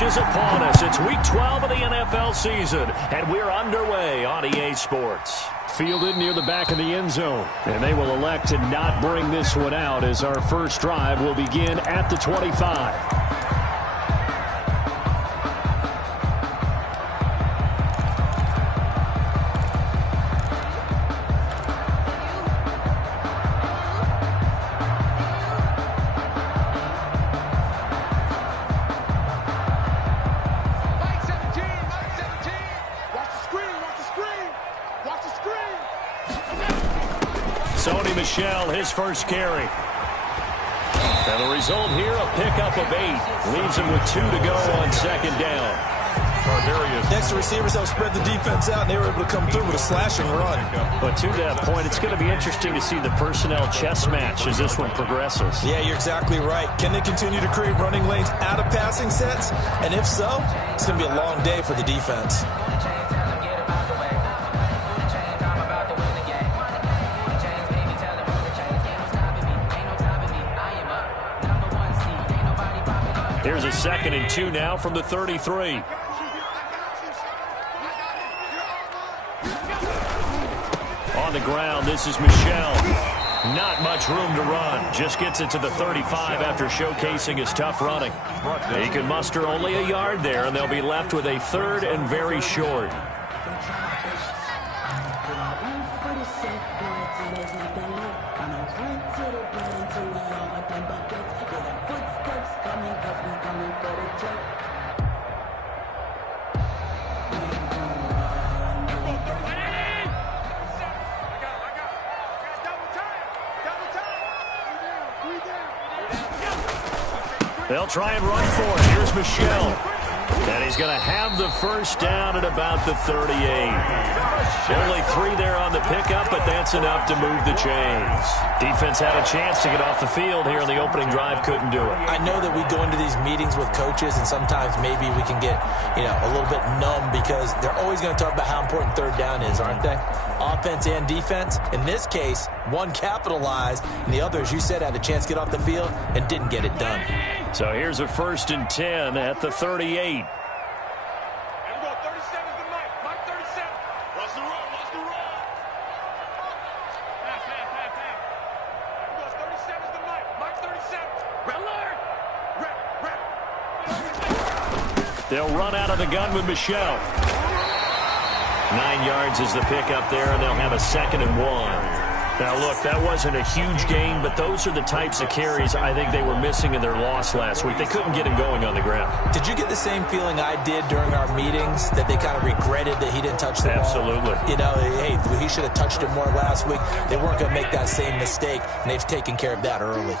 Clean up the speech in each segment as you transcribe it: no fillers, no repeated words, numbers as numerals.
stretch is upon us. It's Week 12 of the NFL season, and we're underway on EA Sports. Fielded near the back of the end zone, and they will elect to not bring this one out as our first drive will begin at the 25. His first carry. And the result here, a pickup of 8. Leaves him with 2 to go on second down. Next, the receivers help spread the defense out, and they were able to come through with a slash and run. But to that point, it's going to be interesting to see the personnel chess match as this one progresses. Yeah, you're exactly right. Can they continue to create running lanes out of passing sets? And if so, it's going to be a long day for the defense. Here's a 2nd and 2 now from the 33. On the ground, this is Michel. Not much room to run. Just gets it to the 35 after showcasing his tough running. He can muster only a yard there, and they'll be left with a 3rd and very short. They'll try and run for it. Here's Michel. And he's going to have the first down at about the 38. Only 3 there on the pickup, but that's enough to move the chains. Defense had a chance to get off the field here on the opening drive, couldn't do it. I know that we go into these meetings with coaches, and sometimes maybe we can get, a little bit numb because they're always going to talk about how important 3rd down is, aren't they? Offense and defense. In this case, one capitalized, and the other, as you said, had a chance to get off the field and didn't get it done. So here's a 1st and 10 at the 38. They'll run out of the gun with Michel. 9 yards is the pickup there, and they'll have a 2nd and 1. Now, look, that wasn't a huge gain, but those are the types of carries I think they were missing in their loss last week. They couldn't get him going on the ground. Did you get the same feeling I did during our meetings, that they kind of regretted that he didn't touch the ball? Absolutely. Hey, he should have touched it more last week. They weren't going to make that same mistake, and they've taken care of that early.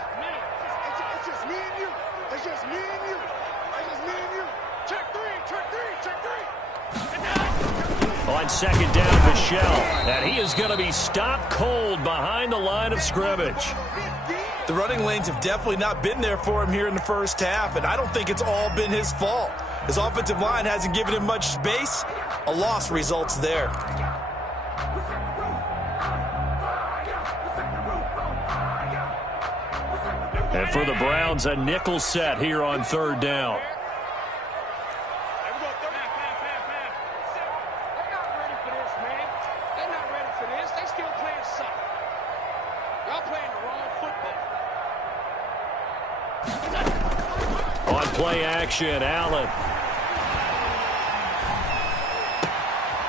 On 2nd down, Michel, and he is going to be stopped cold behind the line of scrimmage. The running lanes have definitely not been there for him here in the first half, and I don't think it's all been his fault. His offensive line hasn't given him much space. A loss results there. And for the Browns, a nickel set here on 3rd down. Play action, Allen.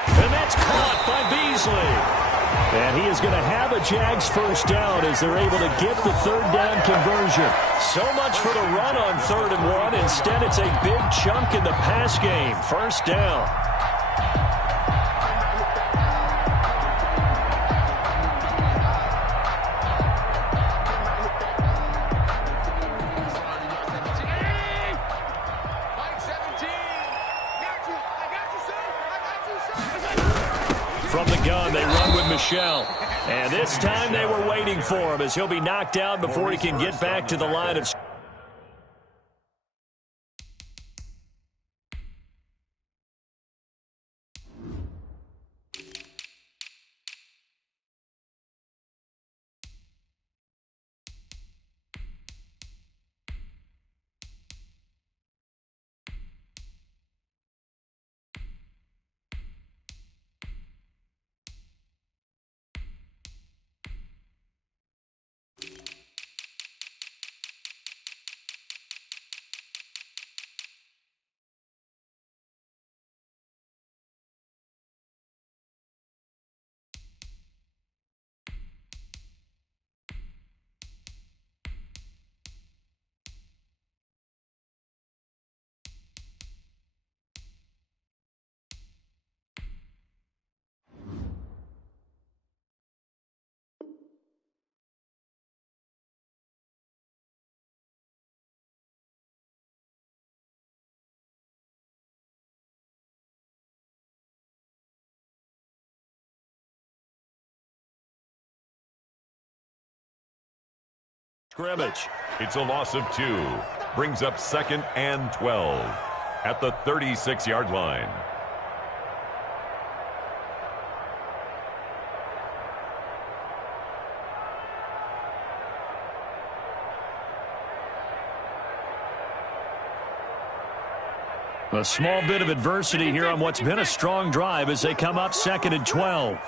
And that's caught by Beasley. And he is going to have a Jags first down as they're able to get the 3rd down conversion. So much for the run on 3rd and 1. Instead, it's a big chunk in the pass game. First down. From the gun, they run with Michel. And this time they were waiting for him as he'll be knocked down before he can get back to the line of scrimmage. Scrimmage. It's a loss of 2. Brings up 2nd and 12 at the 36-yard line. A small bit of adversity here on what's been a strong drive as they come up 2nd and 12.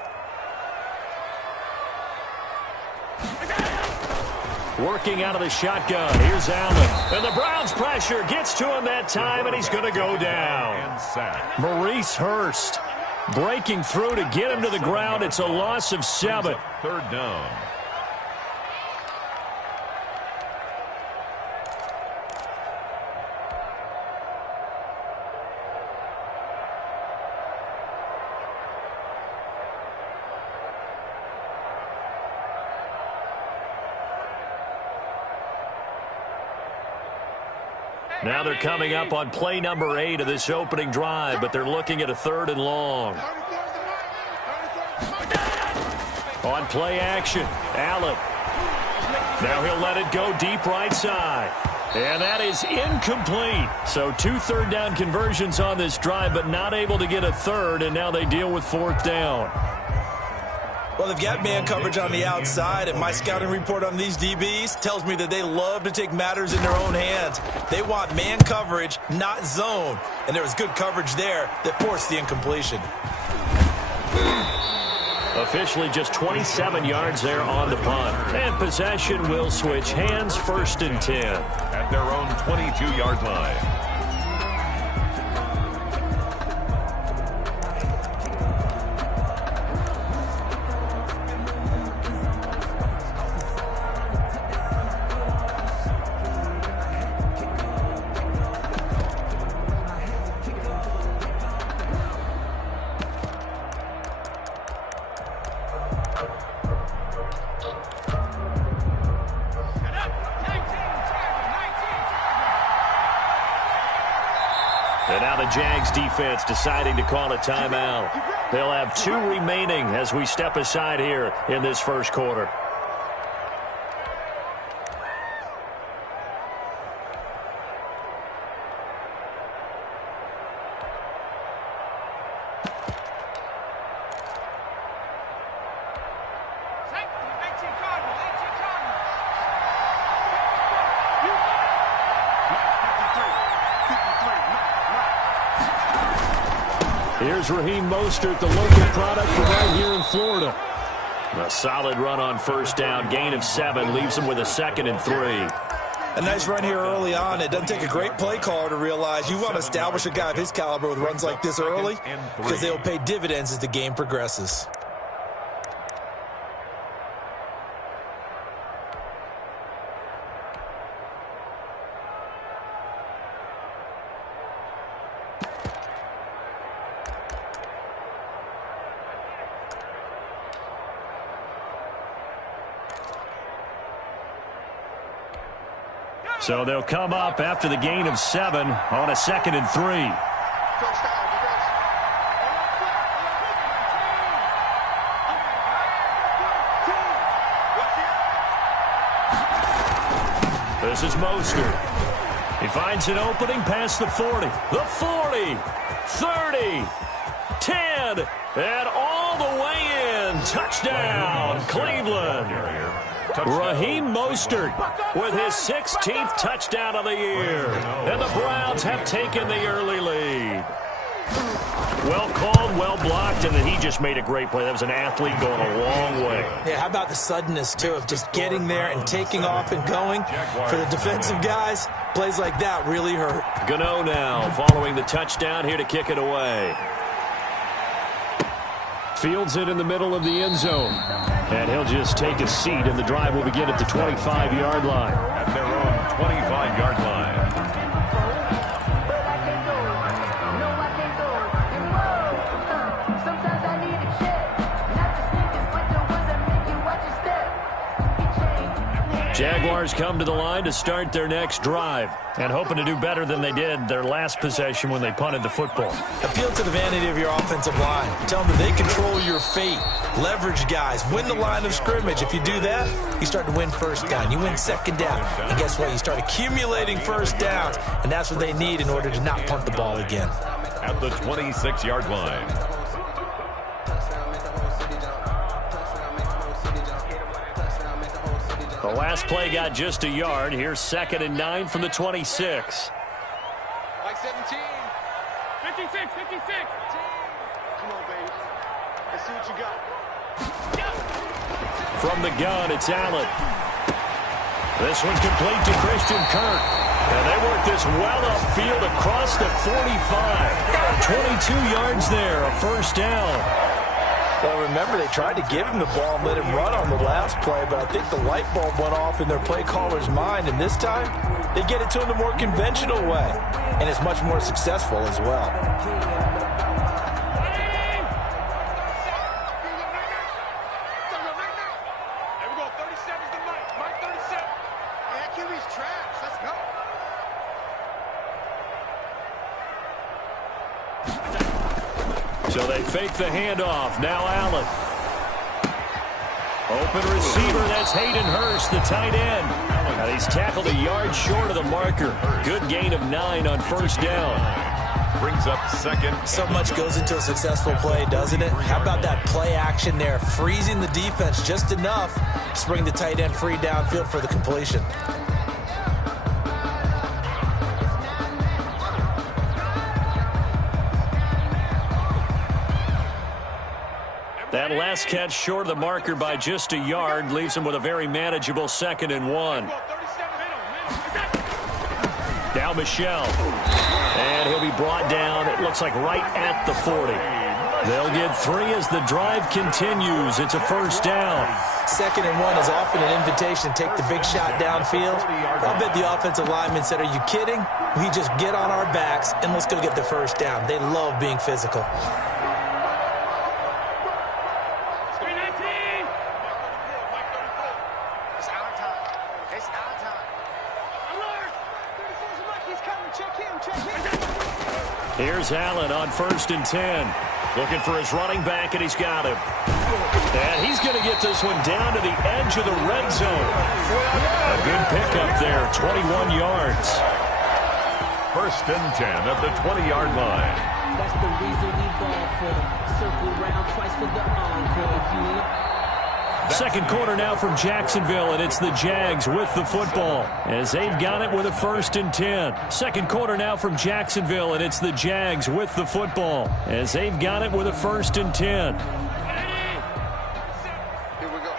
Working out of the shotgun. Here's Allen. And the Browns' pressure gets to him that time, and he's going to go down. Maurice Hurst breaking through to get him to the ground. It's a loss of 7. 3rd down. Now they're coming up on play number 8 of this opening drive, but they're looking at a 3rd and long. On play action, Allen. Now he'll let it go deep right side. And that is incomplete. So 2 third-down conversions on this drive, but not able to get a 3rd, and now they deal with 4th down. Well, they've got man coverage on the outside, and my scouting report on these DBs tells me that they love to take matters in their own hands. They want man coverage, not zone. And there was good coverage there that forced the incompletion. Officially just 27 yards there on the punt. And possession will switch hands, 1st and 10. At their own 22-yard line. And now the Jags defense deciding to call a timeout. They'll have 2 remaining as we step aside here in this first quarter. Here's Raheem Mostert, the local product from right here in Florida. A solid run on 1st down. Gain of 7 leaves them with a 2nd and 3. A nice run here early on. It doesn't take a great play caller to realize you want to establish a guy of his caliber with runs like this early because they'll pay dividends as the game progresses. So they'll come up after the gain of 7 on a 2nd and 3. This is Mostert. He finds an opening past the 40. The 40, 30, 10, and all the way in. Touchdown, Cleveland. Raheem Mostert with his 16th touchdown of the year. And the Browns have taken the early lead. Well called, well blocked, and then he just made a great play. That was an athlete going a long way. Yeah, how about the suddenness, too, of just getting there and taking off and going? For the defensive guys, plays like that really hurt. Gano now following the touchdown here to kick it away. Fields it in the middle of the end zone. And he'll just take a seat, and the drive will begin at the 25-yard line. At their own 25-yard line. Jaguars come to the line to start their next drive and hoping to do better than they did their last possession when they punted the football. Appeal to the vanity of your offensive line. Tell them that they control your fate. Leverage guys. Win the line of scrimmage. If you do that, you start to win first down. You win second down. And guess what? You start accumulating first downs. And that's what they need in order to not punt the ball again. At the 26-yard line. The last play got just a yard. Here's 2nd and 9 from the 26. Like 17. 56, 56. Come on, baby. Let's see what you got. From the gun, it's Allen. This one's complete to Christian Kirk. And they work this well upfield across the 45. 22 yards there, a first down. Well, remember, they tried to give him the ball and let him run on the last play, but I think the light bulb went off in their play caller's mind, and this time they get it to him the more conventional way, and it's much more successful as well. There we go, 37's the mic. Mike 37. That QB's trash. Let's go. So they fake the handoff. Now Allen. Open receiver. That's Hayden Hurst, the tight end. And he's tackled a yard short of the marker. Good gain of 9 on first down. Brings up 2nd. So much goes into a successful play, doesn't it? How about that play action there? Freezing the defense just enough to bring the tight end free downfield for the completion. That last catch short of the marker by just a yard leaves him with a very manageable 2nd and 1. Now Michel. And he'll be brought down, it looks like right at the 40. They'll get 3 as the drive continues. It's a first down. 2nd and 1 is often an invitation to take the big shot downfield. I'll bet the offensive lineman said, "Are you kidding? We just get on our backs and let's go get the first down." They love being physical. Here's Allen on 1st and 10. Looking for his running back, and he's got him. And he's going to get this one down to the edge of the red zone. A good pickup there, 21 yards. 1st and 10 at the 20-yard line. That's the reason we ball for them. Circle around twice for the encore. If you look. Second quarter now from Jacksonville, and it's the Jags with the football as they've got it with a 1st and 10. Second quarter now from Jacksonville, and it's the Jags with the football as they've got it with a 1st and 10. Here we go.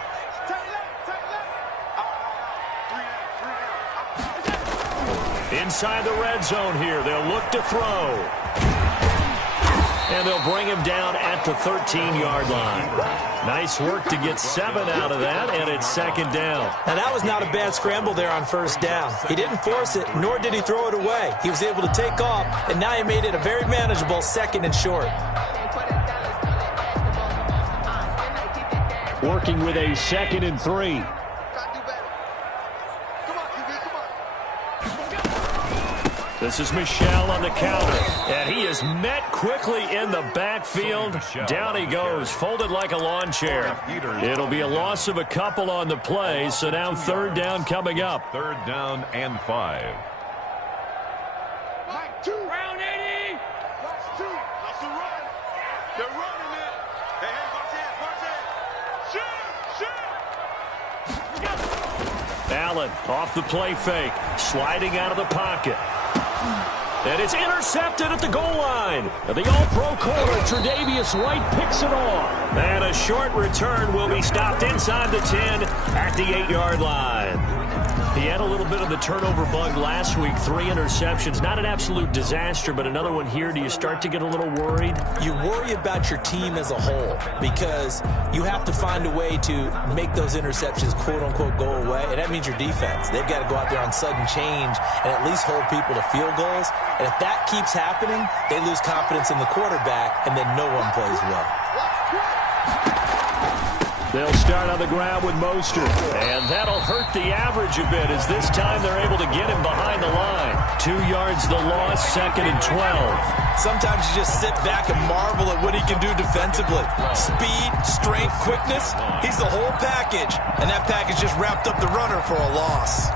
Inside the red zone here, they'll look to throw. And they'll bring him down at the 13-yard line. Nice work to get 7 out of that, and it's 2nd down. Now, that was not a bad scramble there on first down. He didn't force it, nor did he throw it away. He was able to take off, and now he made it a very manageable 2nd and short. Working with a 2nd and 3. This is Michel on the counter, and he is met quickly in the backfield. Down he goes, folded like a lawn chair. It'll be a loss of a couple on the play, so now 3rd down coming up. 3rd down and 5. Mike 2. Round 80. Watch 2. That's the run. They're running it. Hey, watch it. Shoot. Allen off the play fake, sliding out of the pocket. And it's intercepted at the goal line. The all-pro corner, Tre'Davious White, picks it off. And a short return will be stopped inside the 10 at the 8-yard line. He had a little bit of the turnover bug last week, 3 interceptions. Not an absolute disaster, but another one here. Do you start to get a little worried? You worry about your team as a whole because you have to find a way to make those interceptions, quote-unquote, go away, and that means your defense. They've got to go out there on sudden change and at least hold people to field goals. And if that keeps happening, they lose confidence in the quarterback, and then no one plays well. They'll start on the ground with Mostert. And that'll hurt the average a bit as this time they're able to get him behind the line. 2 yards the loss, 2nd and 12. Sometimes you just sit back and marvel at what he can do defensively. Speed, strength, quickness, he's the whole package. And that package just wrapped up the runner for a loss.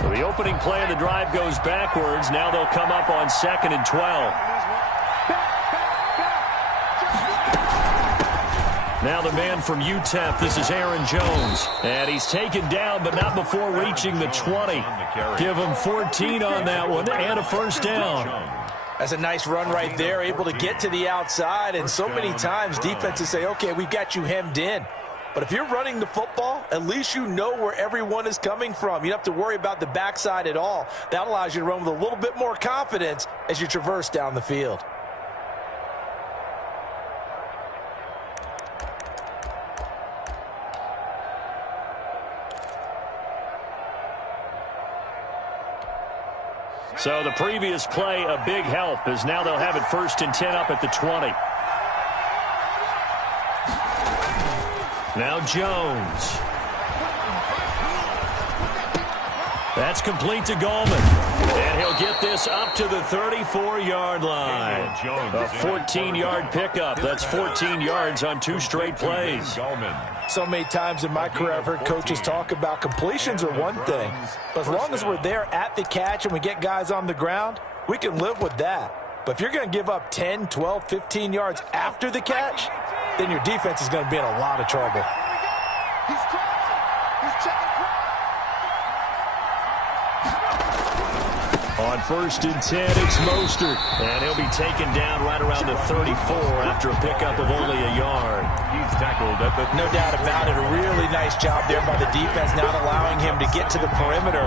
So the opening play of the drive goes backwards. Now they'll come up on 2nd and 12. Now the man from UTEP, this is Aaron Jones. And he's taken down, but not before reaching the 20. Give him 14 on that one and a first down. That's a nice run right there, able to get to the outside. And so many times defenses say, okay, we've got you hemmed in. But if you're running the football, at least you know where everyone is coming from. You don't have to worry about the backside at all. That allows you to run with a little bit more confidence as you traverse down the field. So the previous play, a big help, as now they'll have it 1st and 10 up at the 20. Now Jones. That's complete to Gallman. And he'll get this up to the 34-yard line. A 14-yard pickup. That's 14 yards on 2 straight plays. So many times in my career I've heard coaches talk about completions are one thing. But as long as we're there at the catch and we get guys on the ground, we can live with that. But if you're going to give up 10, 12, 15 yards after the catch, then your defense is going to be in a lot of trouble. He's crossing. He's checking. On 1st and 10, it's Mostert. And he'll be taken down right around the 34 after a pickup of only a yard. He's tackled at the... No doubt about it. A really nice job there by the defense, not allowing him to get to the perimeter.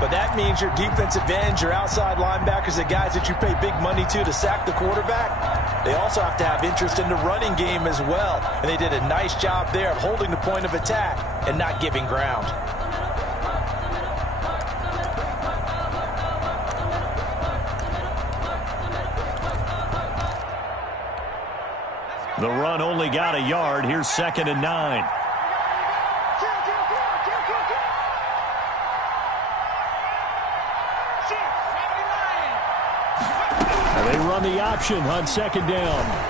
But that means your defensive ends, your outside linebackers, the guys that you pay big money to sack the quarterback, they also have to have interest in the running game as well. And they did a nice job there of holding the point of attack and not giving ground. The run only got a yard. Here's 2nd and 9. And they run the option on 2nd down.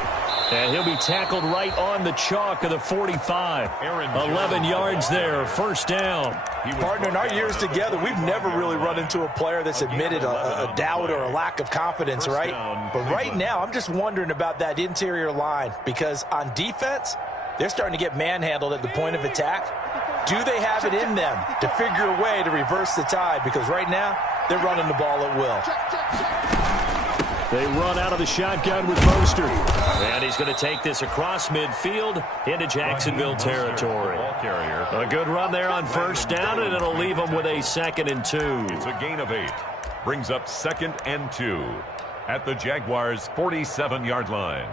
And he'll be tackled right on the chalk of the 45. 11 yards there, 1st down. Partner, in our years together, we've never really run into a player that's admitted a doubt or a lack of confidence, right? But right now, I'm just wondering about that interior line because on defense, they're starting to get manhandled at the point of attack. Do they have it in them to figure a way to reverse the tide? Because right now, they're running the ball at will. They run out of the shotgun with Mostert. And he's going to take this across midfield into Jacksonville territory. A good run there on 1st down, and it'll leave them with a 2nd and 2. It's a gain of 8. Brings up 2nd and 2 at the Jaguars' 47-yard line.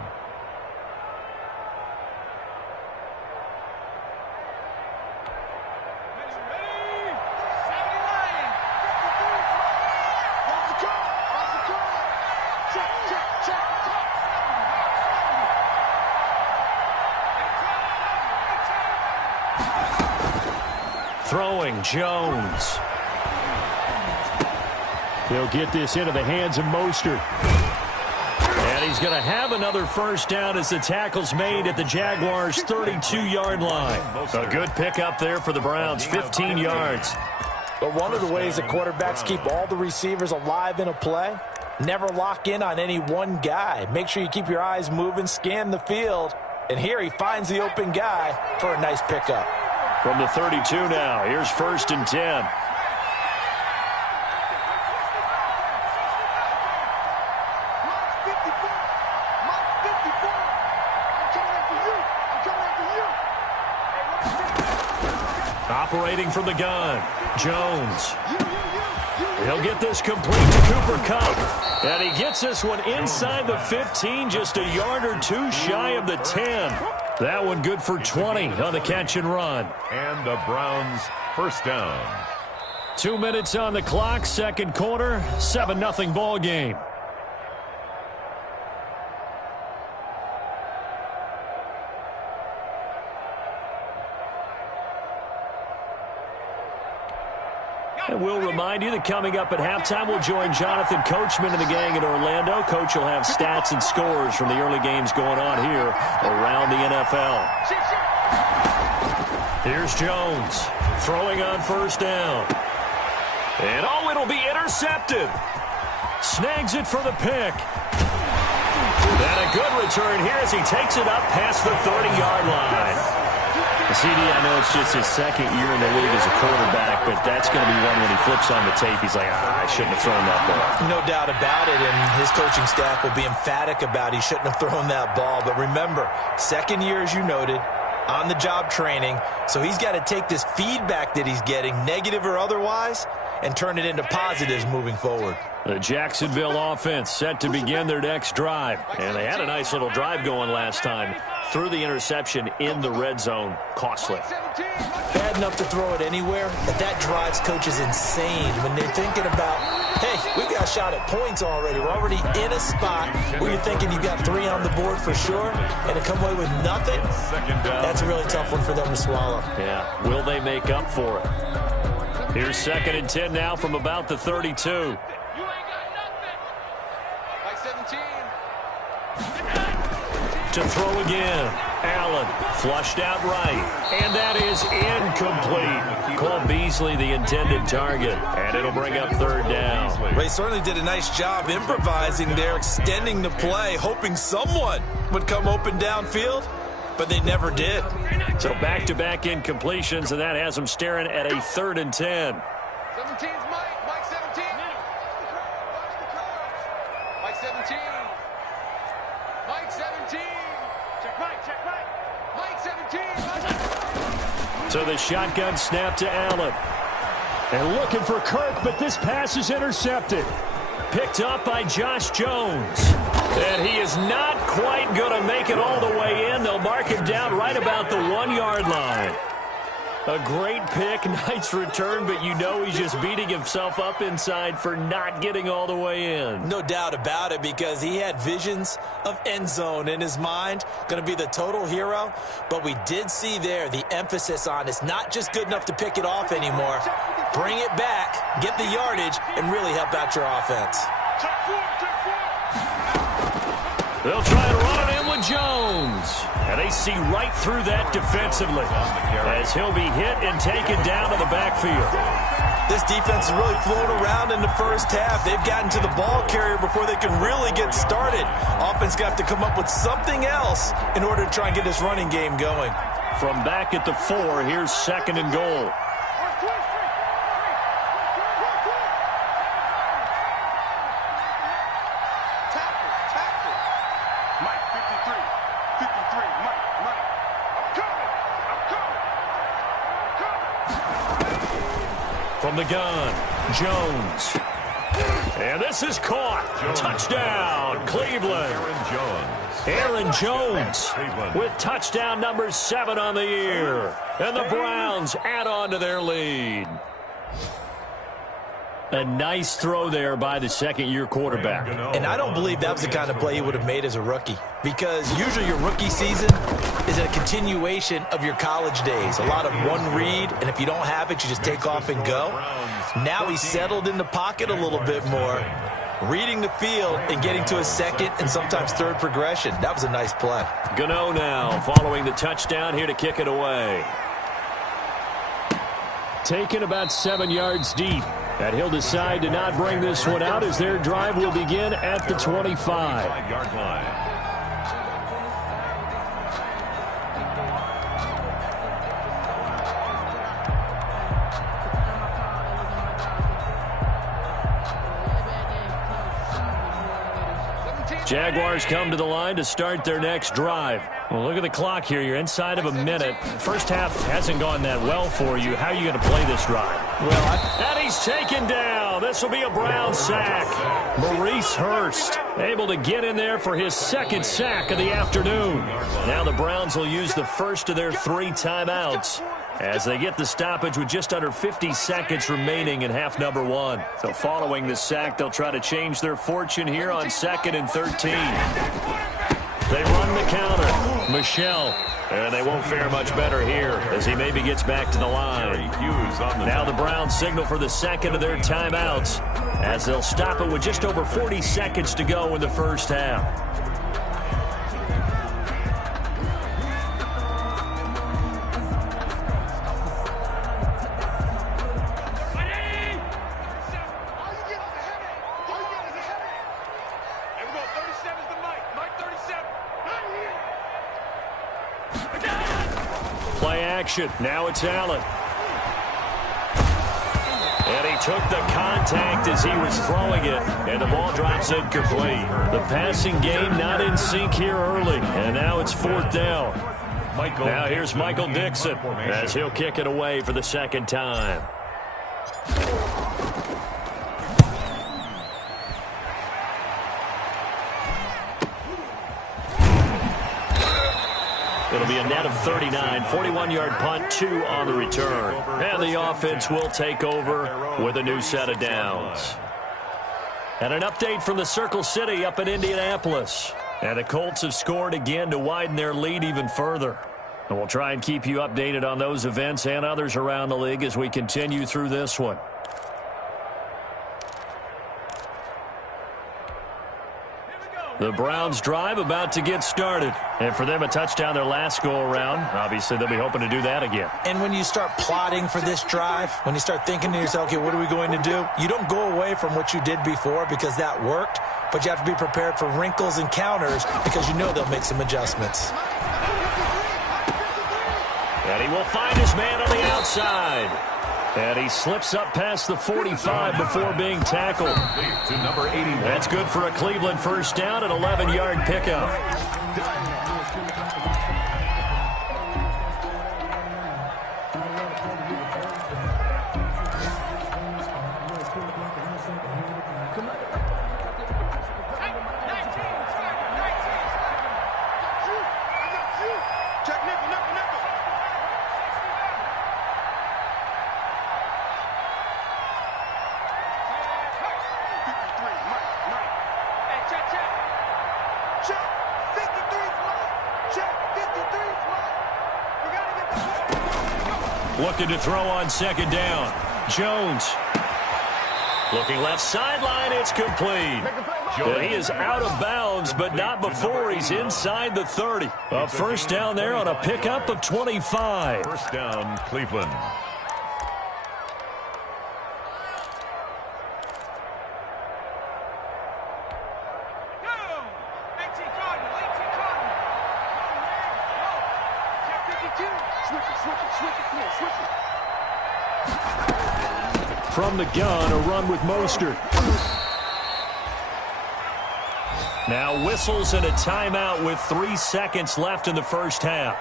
Throwing Jones. He'll get this into the hands of Mostert. And he's going to have another 1st down as the tackle's made at the Jaguars' 32-yard line. A good pickup there for the Browns, 15 yards. But one of the ways that quarterbacks keep all the receivers alive in a play, never lock in on any one guy. Make sure you keep your eyes moving, scan the field. And here he finds the open guy for a nice pickup. From the 32 now, here's 1st and 10. Operating from the gun, Jones. He'll get this complete to Cooper Kupp. And he gets this one inside the 15, just a yard or 2 shy of the 10. That one good for 20 on the catch and run. And the Browns' 1st down. 2 minutes on the clock, 2nd quarter, 7-0 ball game. And we'll remind you that coming up at halftime, we'll join Jonathan Coachman and the gang in Orlando. Coach will have stats and scores from the early games going on here around the NFL. Here's Jones throwing on first down. And, oh, it'll be intercepted. Snags it for the pick. And a good return here as he takes it up past the 30-yard line. CD, I know it's just his second year in the league as a quarterback, but that's going to be one when he flips on the tape. He's like, I shouldn't have thrown that ball. No doubt about it, and his coaching staff will be emphatic about he shouldn't have thrown that ball. But remember, second year, as you noted, on-the-job training, so he's got to take this feedback that he's getting, negative or otherwise, and turn it into positives moving forward. The Jacksonville offense set to begin their next drive, and they had a nice little drive going last time. Threw the interception in the red zone. Costly. Bad enough to throw it anywhere, but that drives coaches insane when they're thinking about, hey, we've got a shot at points already. We're already in a spot where you're thinking you've got 3 on the board for sure, and to come away with nothing, that's a really tough one for them to swallow. Yeah, will they make up for it? Here's 2nd and 10 now from about the 32. To throw again. Allen flushed out right. And that is incomplete. Cole Beasley the intended target. And it'll bring up 3rd down. They certainly did a nice job improvising there, extending the play, hoping someone would come open downfield, but they never did. So back-to-back incompletions, and that has them staring at a 3rd and 10. 17's Mike. Mike 17. Mike 17. Mike 17. Check Mike. Check Mike. Mike 17. So the shotgun snap to Allen. And looking for Kirk, but this pass is intercepted. Picked up by Josh Jones. And he is not quite going to make it all the way in. They'll mark him down right about the 1-yard line. A great pick, nice return, but you know he's just beating himself up inside for not getting all the way in. No doubt about it, because he had visions of end zone in his mind, going to be the total hero. But we did see there the emphasis on it's not just good enough to pick it off anymore. Bring it back, get the yardage, and really help out your offense. They'll try and run it in with Jones. And they see right through that defensively as he'll be hit and taken down to the backfield. This defense is really flown around in the first half. They've gotten to the ball carrier before they can really get started. Offense got to come up with something else in order to try and get this running game going. From back at the 4, here's 2nd and goal. From the gun, Jones. And this is caught. Touchdown, Cleveland. Aaron Jones with touchdown number 7 on the year. And the Browns add on to their lead. A nice throw there by the second-year quarterback. And I don't believe that was the kind of play he would have made as a rookie, because usually your rookie season is a continuation of your college days. A lot of one read, and if you don't have it, you just take off and go. Now he's settled in the pocket a little bit more, reading the field and getting to a second and sometimes third progression. That was a nice play. Gano now following the touchdown here to kick it away. Taken about 7 yards deep. And he'll decide to not bring this one out as their drive will begin at the 25-yard line. Jaguars come to the line to start their next drive. Well, look at the clock here. You're inside of a minute. First half hasn't gone that well for you. How are you going to play this drive? And he's taken down. This will be a Brown sack. Maurice Hurst able to get in there for his 2nd sack of the afternoon. Now the Browns will use the first of their 3 timeouts as they get the stoppage with just under 50 seconds remaining in half number 1. So following the sack, they'll try to change their fortune here on 2nd and 13. They run the counter. Michel And they won't fare much better here as he maybe gets back to the line. Now the Browns signal for the second of their timeouts as they'll stop it with just over 40 seconds to go in the first half. Play action. Now it's Allen. And he took the contact as he was throwing it, and the ball drops incomplete. The passing game not in sync here early, and now it's fourth down. Now here's Michael Dixon as he'll kick it away for the second time. It'll be a net of 39, 41-yard punt, 2 on the return. And the offense will take over with a new set of downs. And an update from the Circle City up in Indianapolis. And the Colts have scored again to widen their lead even further. And we'll try and keep you updated on those events and others around the league as we continue through this one. The Browns drive about to get started. And for them, a touchdown their last go-around. Obviously, they'll be hoping to do that again. And when you start plotting for this drive, when you start thinking to yourself, okay, what are we going to do? You don't go away from what you did before because that worked, but you have to be prepared for wrinkles and counters because you know they'll make some adjustments. And he will find his man on the outside. And he slips up past the 45 before being tackled. To number 81. That's good for a Cleveland first down, an 11-yard pickup. Looking to throw on second down. Jones. Looking left sideline. It's complete. And he is out of bounds, but not before he's inside the 30. A first down there on a pickup of 25. First down, Cleveland. From the gun, a run with Mostert. Now whistles and a timeout with 3 seconds left in the first half.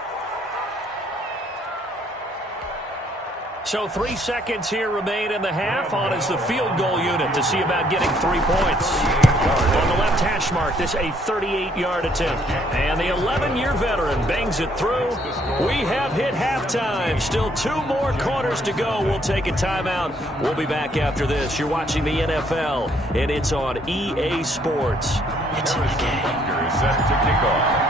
So 3 seconds here remain in the half. On is the field goal unit to see about getting 3 points. On the left hash mark, this a 38-yard attempt. And the 11-year veteran bangs it through. We have hit halftime. Still 2 more quarters to go. We'll take a timeout. We'll be back after this. You're watching the NFL, and it's on EA Sports. It's in the game. Set to kick off.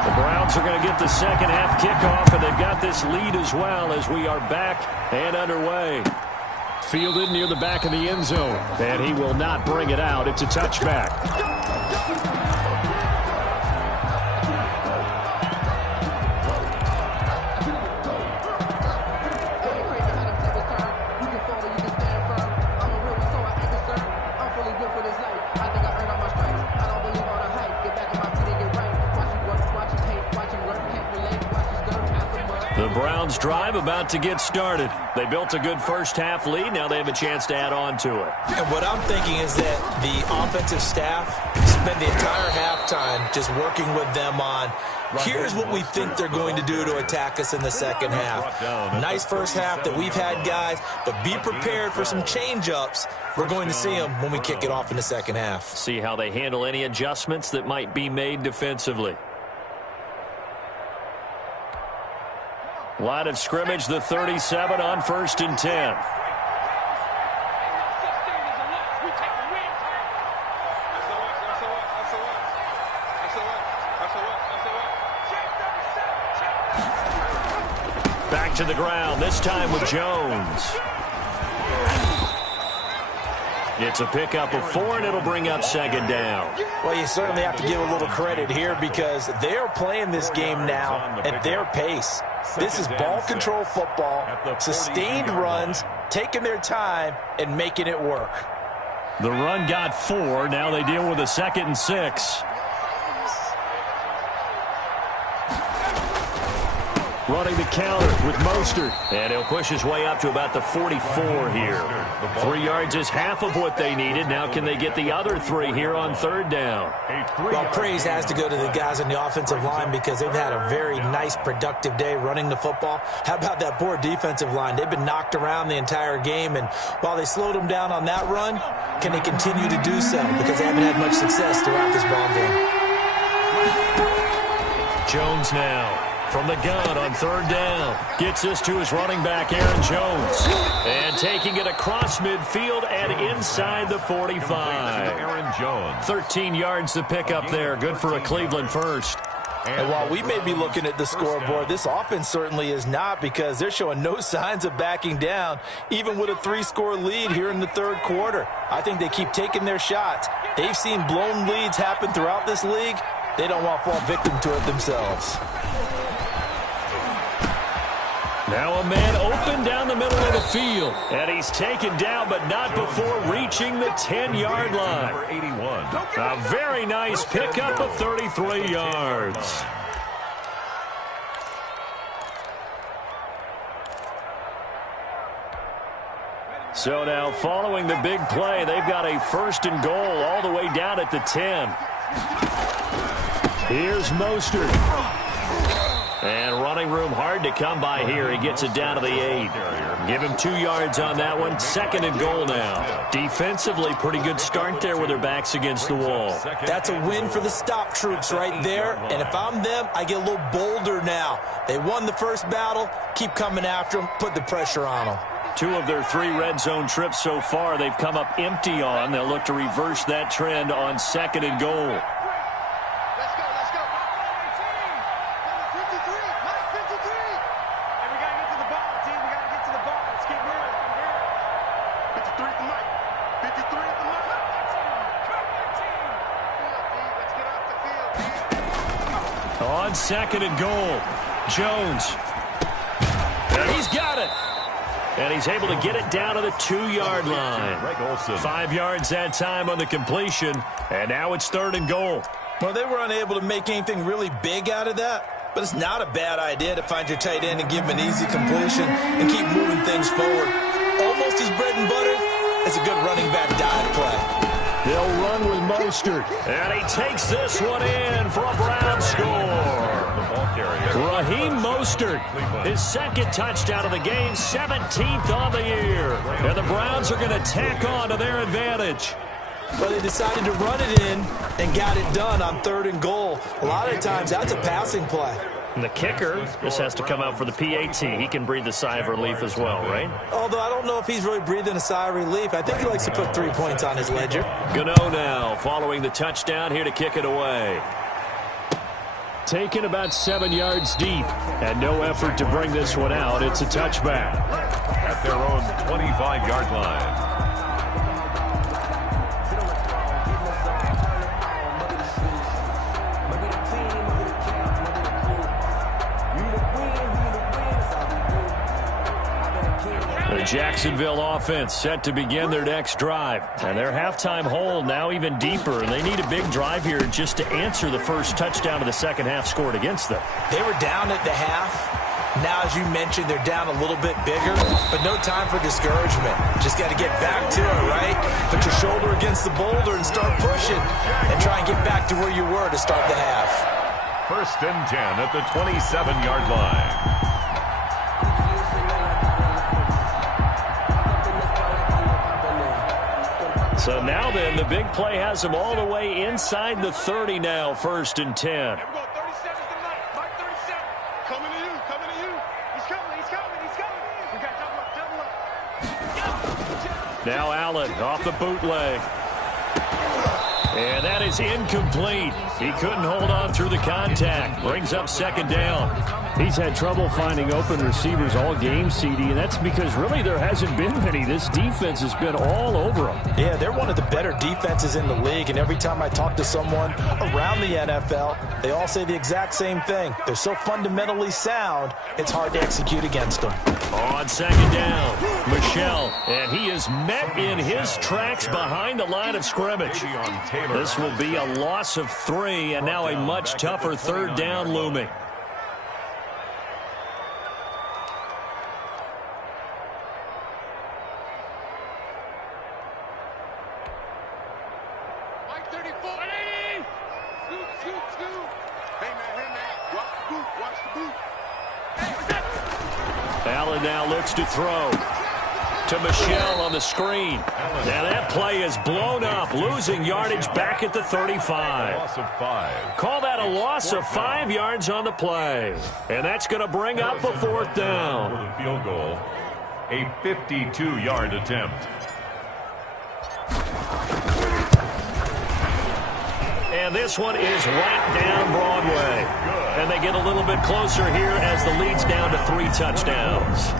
The Browns are going to get the second half kickoff, and they've got this lead as well as we are back and underway. Fielded near the back of the end zone, and he will not bring it out. It's a touchback. Browns drive about to get started. They built a good first half lead. Now they have a chance to add on to it. And what I'm thinking is that the offensive staff spend the entire halftime just working with them on, here's what we think they're going to do to attack us in the second half. Nice first half that we've had, guys, but be prepared for some change-ups. We're going to see them when we kick it off in the second half. See how they handle any adjustments that might be made defensively. Line of scrimmage, the 37 on 1st and 10. Back to the ground, this time with Jones. It's a pickup of 4, and it'll bring up second down. Well, you certainly have to give a little credit here because they're playing this game now at their pace. This is ball control football, sustained runs, taking their time, and making it work. The run got 4. Now they deal with a 2nd and 6. Running the counter with Mostert. And he'll push his way up to about the 44 here. 3 yards is half of what they needed. Now can they get the other 3 here on 3rd down? Well, praise has to go to the guys on the offensive line because they've had a very nice, productive day running the football. How about that poor defensive line? They've been knocked around the entire game, and while they slowed them down on that run, can they continue to do so? Because they haven't had much success throughout this ball game. Jones now. From the gun on 3rd down. Gets this to his running back, Aaron Jones. And taking it across midfield and inside the 45. Aaron Jones. 13 yards to pick up there. Good for a Cleveland first. And while we may be looking at the scoreboard, this offense certainly is not because they're showing no signs of backing down, even with a 3-score lead here in the 3rd quarter. I think they keep taking their shots. They've seen blown leads happen throughout this league. They don't want to fall victim to it themselves. Now a man open down the middle of the field. And he's taken down, but not before reaching the 10-yard line. Number 81. A very nice pickup of 33 yards. So now following the big play, they've got a 1st and goal all the way down at the 10. Here's Mostert. And running room hard to come by here. He gets it down to the 8. Give him 2 yards on that one. 2nd and goal now. Defensively, pretty good start there with their backs against the wall. That's a win for the stop troops right there. And if I'm them, I get a little bolder now. They won the first battle. Keep coming after them. Put the pressure on them. 2 of their 3 red zone trips so far, they've come up empty on. They'll look to reverse that trend on 2nd and goal. On 2nd and goal, Jones. And he's got it. And he's able to get it down to the 2-yard line. 5 yards that time on the completion. And now it's 3rd and goal. Well, they were unable to make anything really big out of that. But it's not a bad idea to find your tight end and give him an easy completion and keep moving things forward. Almost as bread and butter as a good running back dive play. They'll run with Mostert. And he takes this one in for a Brown score. Raheem Mostert, his 2nd touchdown of the game, 17th on the year. And the Browns are going to tack on to their advantage. Well, they decided to run it in and got it done on 3rd and goal. A lot of times that's a passing play. And the kicker, this has to come out for the PAT. He can breathe a sigh of relief as well, right? Although I don't know if he's really breathing a sigh of relief. I think he likes to put 3 points on his ledger. Gano now following the touchdown here to kick it away. Taken about 7 yards deep and no effort to bring this one out. It's a touchback. At their own 25-yard line. The Jacksonville offense set to begin their next drive. And their halftime hole now even deeper. And they need a big drive here just to answer the first touchdown of the second half scored against them. They were down at the half. Now, as you mentioned, they're down a little bit bigger, but no time for discouragement. Just got to get back to it, right? Put your shoulder against the boulder and start pushing and try and get back to where you were to start the half. 1st and 10 at the 27-yard line. So now then, the big play has them all the way inside the 30 now, 1st and 10. Here we go, 37 tonight. Mike 37. Coming to you, coming to you. He's coming, he's coming, he's coming. We got double up. Now Allen off the bootleg. And that is incomplete. He couldn't hold on through the contact. Brings up second down. He's had trouble finding open receivers all game, CD, and that's because really there hasn't been many. This defense has been all over them. Yeah, they're one of the better defenses in the league, and every time I talk to someone around the NFL, they all say the exact same thing. They're so fundamentally sound, it's hard to execute against them. On second down, Michel, and he is met in his tracks behind the line of scrimmage. This will be a loss of 3, and now a much tougher third down looming. Allen now looks to throw to Michel on the screen. Now that play is blown up, losing yardage back at the 35. Loss of 5. Call that a loss of 5 yards on the play. And that's going to bring up a fourth down. For the field goal, a 52-yard attempt. And this one is right down Broadway. And they get a little bit closer here as the lead's down to 3 touchdowns.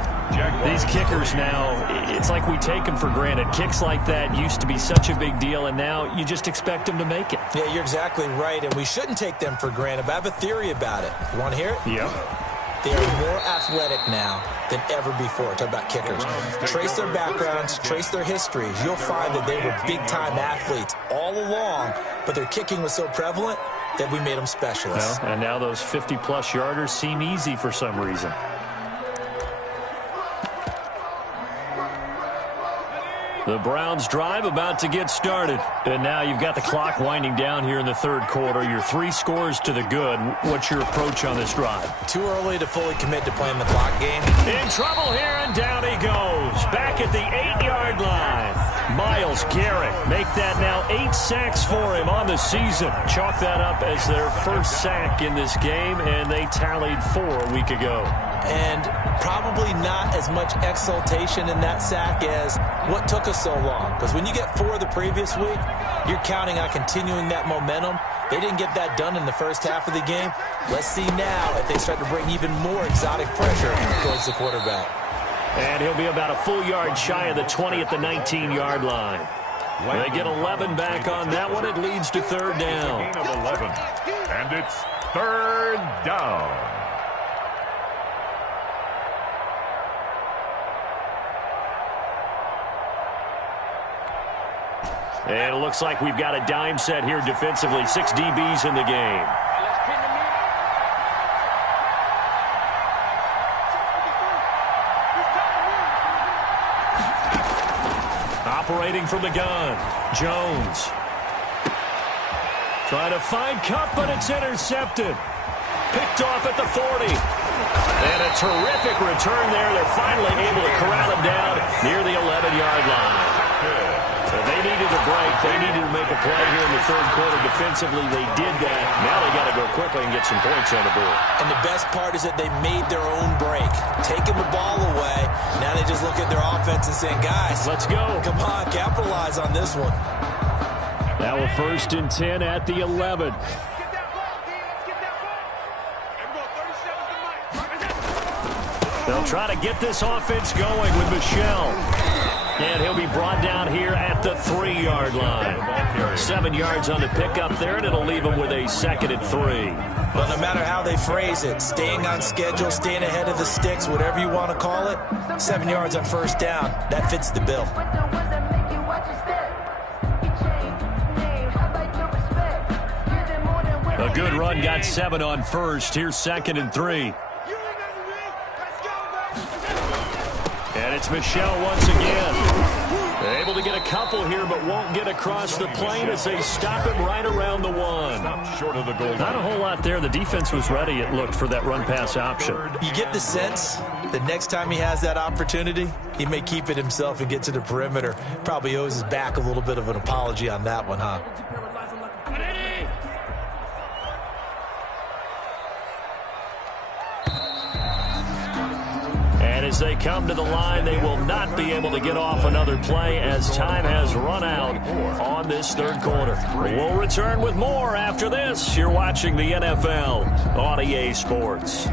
These kickers now, it's like we take them for granted. Kicks like that used to be such a big deal, and now you just expect them to make it. Yeah, you're exactly right, and we shouldn't take them for granted. But I have a theory about it. You want to hear it? Yep. They are more athletic now than ever before. Talk about kickers. Trace their backgrounds, trace their histories. You'll find that they were big-time athletes all along, but their kicking was so prevalent that we made them specialists. Well, and now those 50-plus yarders seem easy for some reason. The Browns drive about to get started. And now you've got the clock winding down here in the third quarter. Your 3 scores to the good. What's your approach on this drive? Too early to fully commit to playing the clock game. In trouble here, and down he goes. Back at the 8-yard line. Myles Garrett make that now 8 sacks for him on the season. Chalk that up as their first sack in this game, and they tallied 4 a week ago. And probably not as much exultation in that sack as what took us so long. Because when you get 4 the previous week, you're counting on continuing that momentum. They didn't get that done in the first half of the game. Let's see now if they start to bring even more exotic pressure towards the quarterback. And he'll be about a full yard shy of the 20 at the 19-yard line. They get 11 back on that one. It leads to third down. Gain of 11. And it's third down. And it looks like we've got a dime set here defensively. 6 DBs in the game. Operating from the gun, Jones. Trying to find Cup, but it's intercepted. Picked off at the 40. And a terrific return there. They're finally able to corral him down near the 11-yard line. So they needed a break. They needed to make a play here in the third quarter. Defensively, they did that. Now they got to go quickly and get some points on the board. And the best part is that they made their own break. Taking the ball away. Now they just look at their offense and saying, guys, let's go. Come on, capitalize on this one. Now a 1st and 10 at the 11. They'll try to get this offense going with Michel. And he'll be brought down here at the 3-yard line. 7 yards on the pickup there, and it'll leave him with a 2nd and 3. But no matter how they phrase it, staying on schedule, staying ahead of the sticks, whatever you want to call it, 7 yards on first down, that fits the bill. A good run got 7 on first. Here's 2nd and 3. And it's Michel once again. They're able to get a couple here, but won't get across the plane as they stop him right around the 1. Short of the goal. Not a whole lot there. The defense was ready, it looked, for that run-pass option. You get the sense that next time he has that opportunity, he may keep it himself and get to the perimeter. Probably owes his back a little bit of an apology on that one, huh? they come to the line. They will not be able to get off another play as time has run out on this third quarter. We'll return with more after this. You're watching the NFL on EA Sports.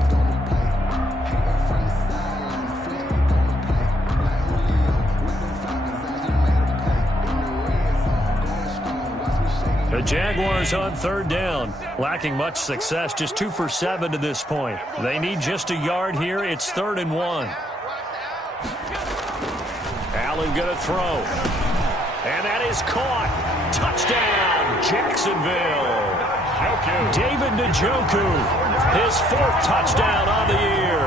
The Jaguars on third down, lacking much success, just 2 for 7 to this point. They need just a yard here. It's 3rd and 1. Allen going to throw. And that is caught. Touchdown, Jacksonville. David Njoku, his 4th touchdown on the year.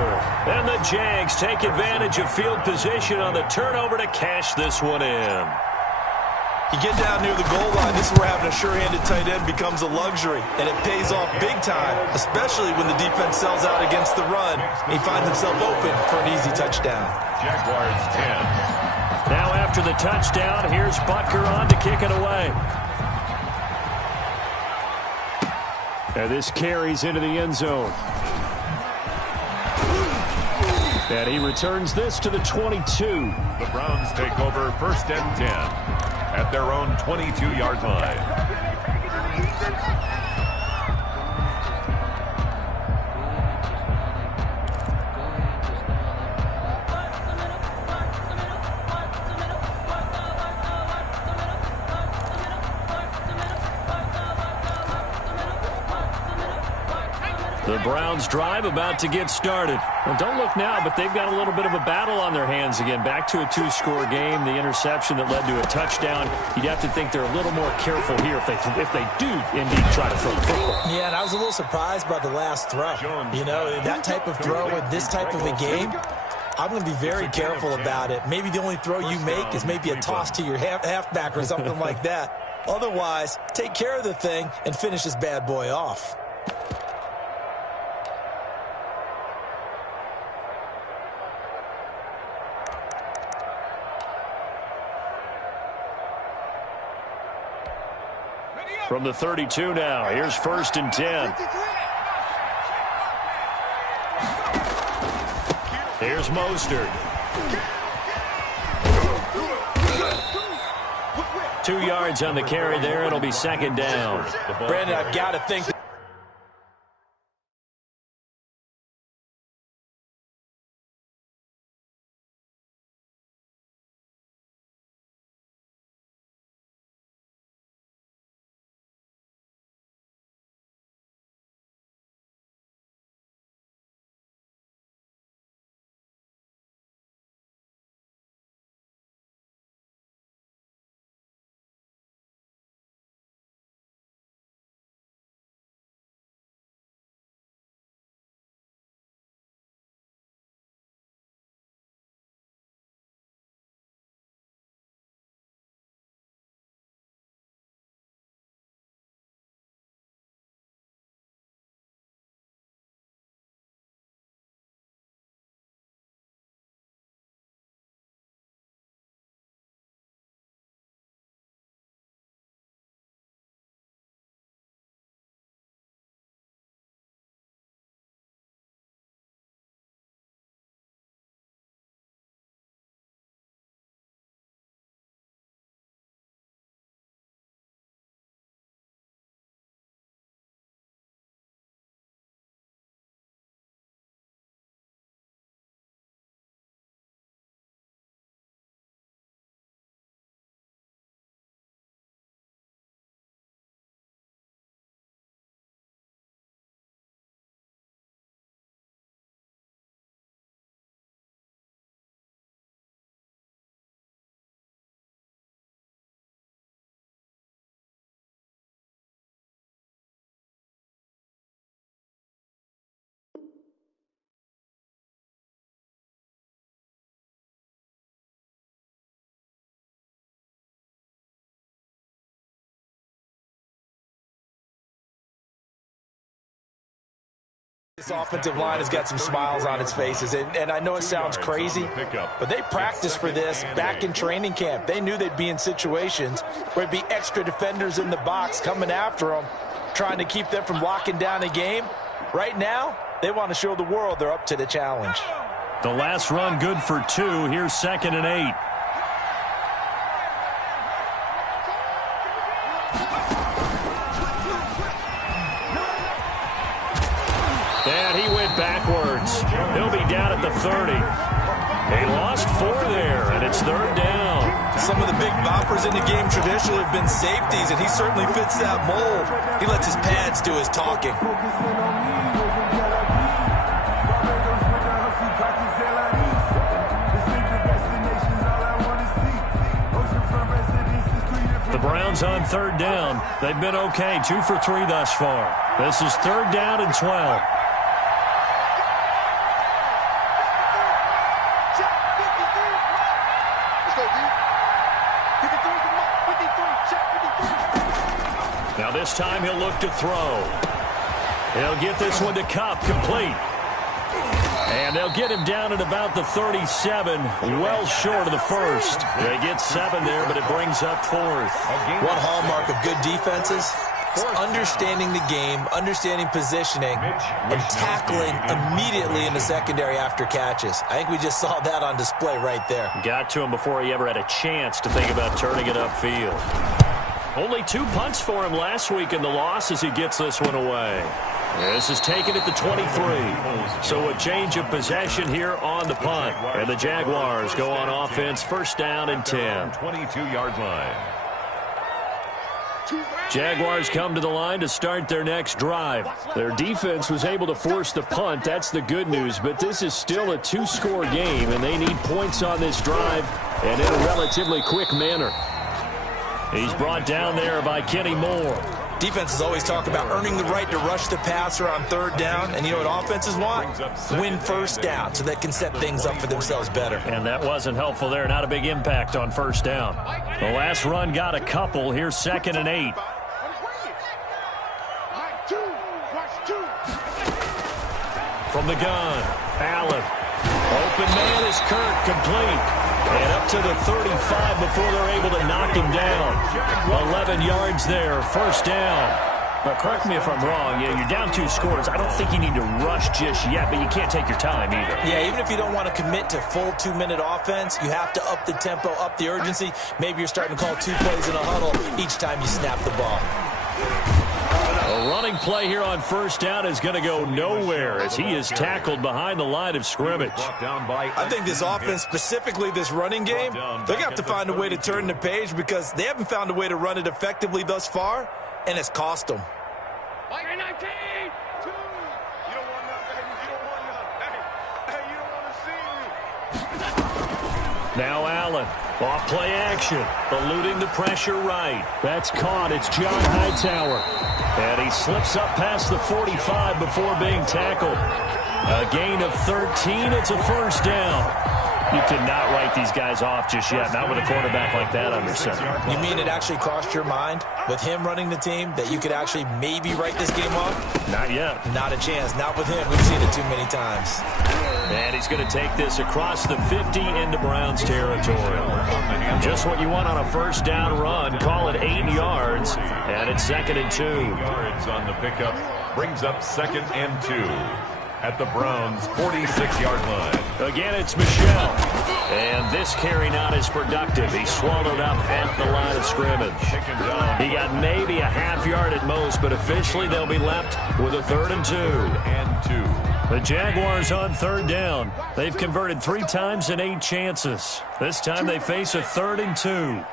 And the Jags take advantage of field position on the turnover to cash this one in. You get down near the goal line, this is where having a sure-handed tight end becomes a luxury, and it pays off big time, especially when the defense sells out against the run. He finds himself open for an easy touchdown. Jaguars 10. Now after the touchdown, here's Butker on to kick it away. And this carries into the end zone. And he returns this to the 22. The Browns take over 1st and 10. At their own 22-yard line. The Browns drive about to get started. Well, don't look now, but they've got a little bit of a battle on their hands again. Back to a 2-score game. The interception that led to a touchdown. You'd have to think they're a little more careful here if they do indeed try to throw the football. Yeah, and I was a little surprised by the last throw. You know, that type of throw in this type of a game, I'm going to be very careful about it. Maybe the only throw you make is maybe a toss to your halfback or something like that. Otherwise, take care of the thing and finish this bad boy off. From the 32 now, here's 1st and 10. Here's Mostert. 2 yards on the carry there. It'll be 2nd down. Brandon, I've got to think this offensive line has got some smiles on its faces, and I know it sounds crazy, but they practiced for this back in training camp. They knew they'd be in situations where it'd be extra defenders in the box coming after them, trying to keep them from locking down a game. Right now, they want to show the world they're up to the challenge. The last run good for 2. Here's 2nd and 8. And he went backwards. He'll be down at the 30. They lost 4 there, and it's 3rd down. Some of the big boppers in the game traditionally have been safeties, and he certainly fits that mold. He lets his pads do his talking. The Browns on 3rd down. They've been okay, 2 for 3 thus far. This is 3rd down and 12. Now this time he'll look to throw. He'll get this one to Cup, complete. And they'll get him down at about the 37, well short of the first. They get 7 there, but it brings up 4th. One hallmark of good defenses is understanding the game, understanding positioning, and tackling immediately in the secondary after catches. I think we just saw that on display right there. Got to him before he ever had a chance to think about turning it upfield. Only 2 punts for him last week in the loss as he gets this one away. This is taken at the 23. So a change of possession here on the punt. And the Jaguars go on offense, 1st down and 10. 22-yard line. Jaguars come to the line to start their next drive. Their defense was able to force the punt. That's the good news. But this is still a 2-score game, and they need points on this drive and in a relatively quick manner. He's brought down there by Kenny Moore. Defenses always talk about earning the right to rush the passer on 3rd down. And you know what offenses want? Win 1st down so they can set things up for themselves better. And that wasn't helpful there. Not a big impact on 1st down. The last run got a couple. Here's 2nd and 8. From the gun, Allen. Open man is Kirk, complete. And up to the 35 before they're able to knock him down. 11 yards there, 1st down. But correct me if I'm wrong, you're down 2 scores. I don't think you need to rush just yet, but you can't take your time either. Yeah, even if you don't want to commit to full 2-minute offense, you have to up the tempo, up the urgency. Maybe you're starting to call 2 plays in a huddle each time you snap the ball. A running play here on 1st down is going to go nowhere as he is tackled behind the line of scrimmage. I think this offense, specifically this running game, they're going to have to find a way to turn the page because they haven't found a way to run it effectively thus far, and it's cost them. Now Allen, off play action, eluding the pressure right. That's caught. It's John Hightower. And he slips up past the 45 before being tackled. A gain of 13. It's a 1st down. You cannot write these guys off just yet, not with a quarterback like that under center. You mean it actually crossed your mind with him running the team that you could actually maybe write this game off? Not yet. Not a chance. Not with him. We've seen it too many times. And he's going to take this across the 50 into Browns territory. Just what you want on a 1st down run. Call it 8 yards, and it's 2nd and 2. Yards on the pickup brings up 2nd and 2. At the Browns' 46-yard line. Again, it's Michel. And this carry not as productive. He's swallowed up at the line of scrimmage. He got maybe a half yard at most, but officially they'll be left with a 3rd and 2. The Jaguars on 3rd down. They've converted 3 times in 8 chances. This time they face a 3rd and 2.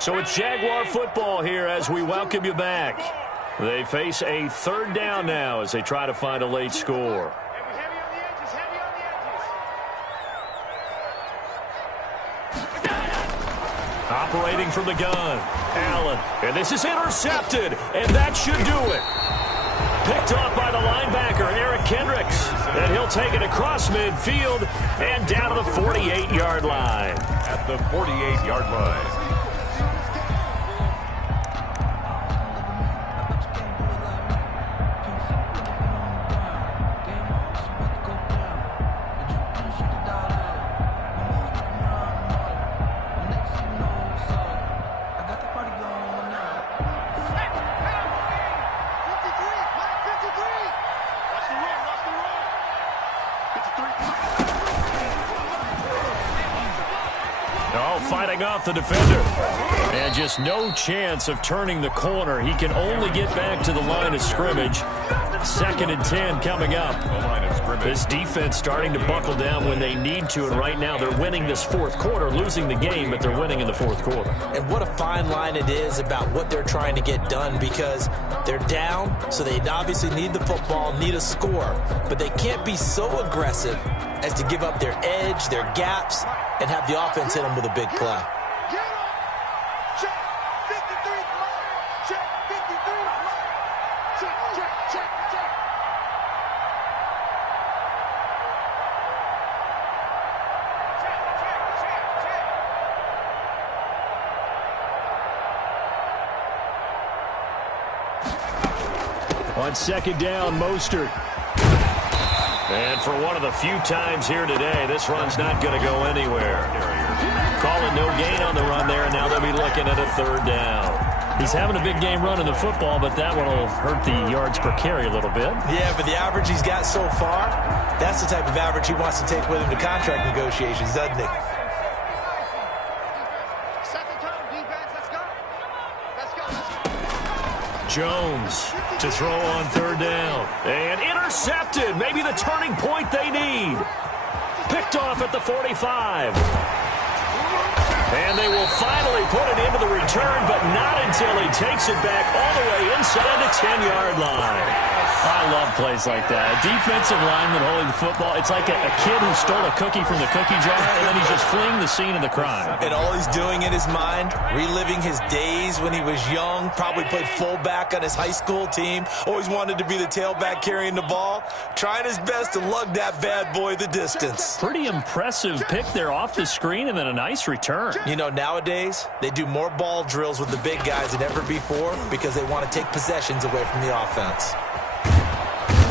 So it's Jaguar football here as we welcome you back. They face a 3rd down now as they try to find a late score. Operating from the gun, Allen. And this is intercepted, and that should do it. Picked off by the linebacker, Eric Kendricks. And he'll take it across midfield and down to the 48-yard line. At the 48-yard line. fighting off the defender. And just no chance of turning the corner. He can only get back to the line of scrimmage. 2nd and 10 coming up. This defense starting to buckle down when they need to, and right now they're winning this 4th quarter, losing the game, but they're winning in the 4th quarter. And what a fine line it is about what they're trying to get done, because they're down, so they obviously need the football, need a score, but they can't be so aggressive as to give up their edge, their gaps, and have the offense hit them with a big play. On 2nd down, Mostert. And for one of the few times here today, this run's not going to go anywhere. Calling no gain on the run there, and now they'll be looking at a 3rd down. He's having a big game running the football, but that one will hurt the yards per carry a little bit. Yeah, but the average he's got so far, that's the type of average he wants to take with him to contract negotiations, doesn't he? Jones to throw on 3rd down. And intercepted. Maybe the turning point they need. Picked off at the 45. And they will finally put it into the return, but not until he takes it back all the way inside the 10-yard line. I love plays like that. A defensive lineman holding the football. It's like a kid who stole a cookie from the cookie jar, and then he's just fleeing the scene of the crime. And all he's doing in his mind, reliving his days when he was young, probably played fullback on his high school team, always wanted to be the tailback carrying the ball, trying his best to lug that bad boy the distance. Pretty impressive pick there off the screen, and then a nice return. You know, nowadays, they do more ball drills with the big guys than ever before because they want to take possessions away from the offense.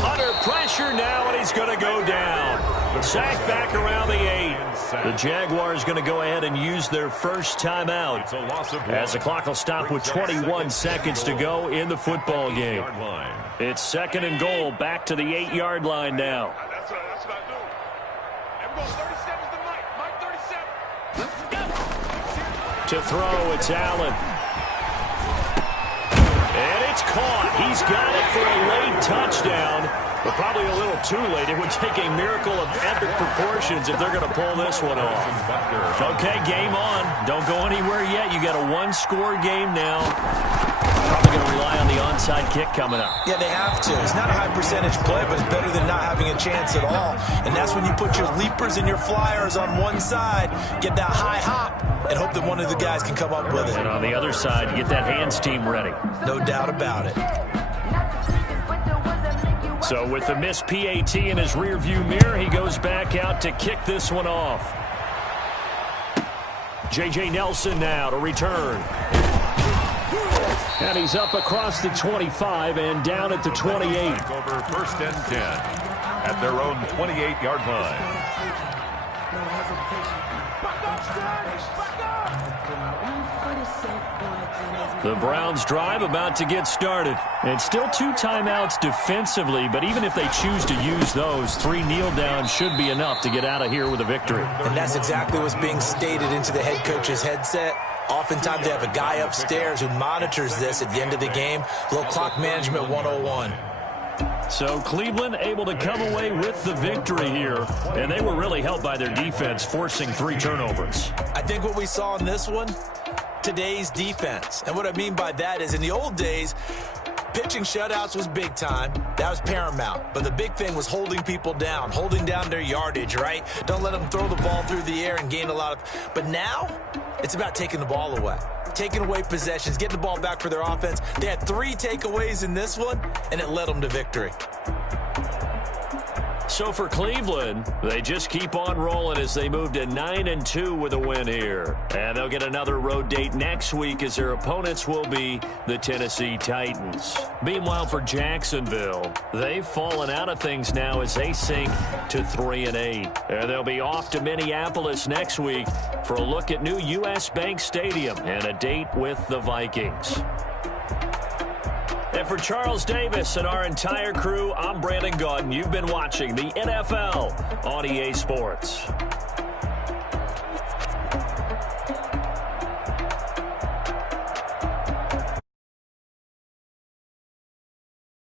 Under pressure now, and he's going to go down. Sacked back around the 8. The Jaguars going to go ahead and use their first timeout as the clock will stop with 21 seconds to go in the football game. It's 2nd and goal, back to the 8-yard line now. That's what I do. Everyone 37's the Mike 37. To throw, it's Allen. And it's caught. He's got it for a late touchdown, but probably a little too late. It would take a miracle of epic proportions if they're going to pull this one off. Okay, game on. Don't go anywhere yet. You got a 1-score game now. Probably going to rely on the onside kick coming up. Yeah, they have to. It's not a high percentage play, but it's better than not having a chance at all. And that's when you put your leapers and your flyers on one side, get that high hop, and hope that one of the guys can come up with it. And on the other side, get that hands team ready. No doubt about it. So with the missed PAT in his rearview mirror, he goes back out to kick this one off. J.J. Nelson now to return. And he's up across the 25 and down at the 28. Over 1st and 10 at their own 28-yard line. The Browns drive about to get started. And still 2 timeouts defensively, but even if they choose to use those, 3 kneel downs should be enough to get out of here with a victory. And that's exactly what's being stated into the head coach's headset. Oftentimes they have a guy upstairs who monitors this at the end of the game. Little clock management 101. So Cleveland able to come away with the victory here, and they were really helped by their defense, forcing 3 turnovers. I think what we saw in this one, today's defense. And what I mean by that is in the old days, pitching shutouts was big time. That was paramount. But the big thing was holding people down, holding down their yardage, right? Don't let them throw the ball through the air and gain a lot of... But now, it's about taking the ball away. Taking away possessions, getting the ball back for their offense. They had 3 takeaways in this one, and it led them to victory. So for Cleveland, they just keep on rolling as they move to 9-2 with a win here. And they'll get another road date next week as their opponents will be the Tennessee Titans. Meanwhile, for Jacksonville, they've fallen out of things now as they sink to 3-8. And they'll be off to Minneapolis next week for a look at new U.S. Bank Stadium and a date with the Vikings. And for Charles Davis and our entire crew, I'm Brandon Gaudin. You've been watching the NFL on EA Sports.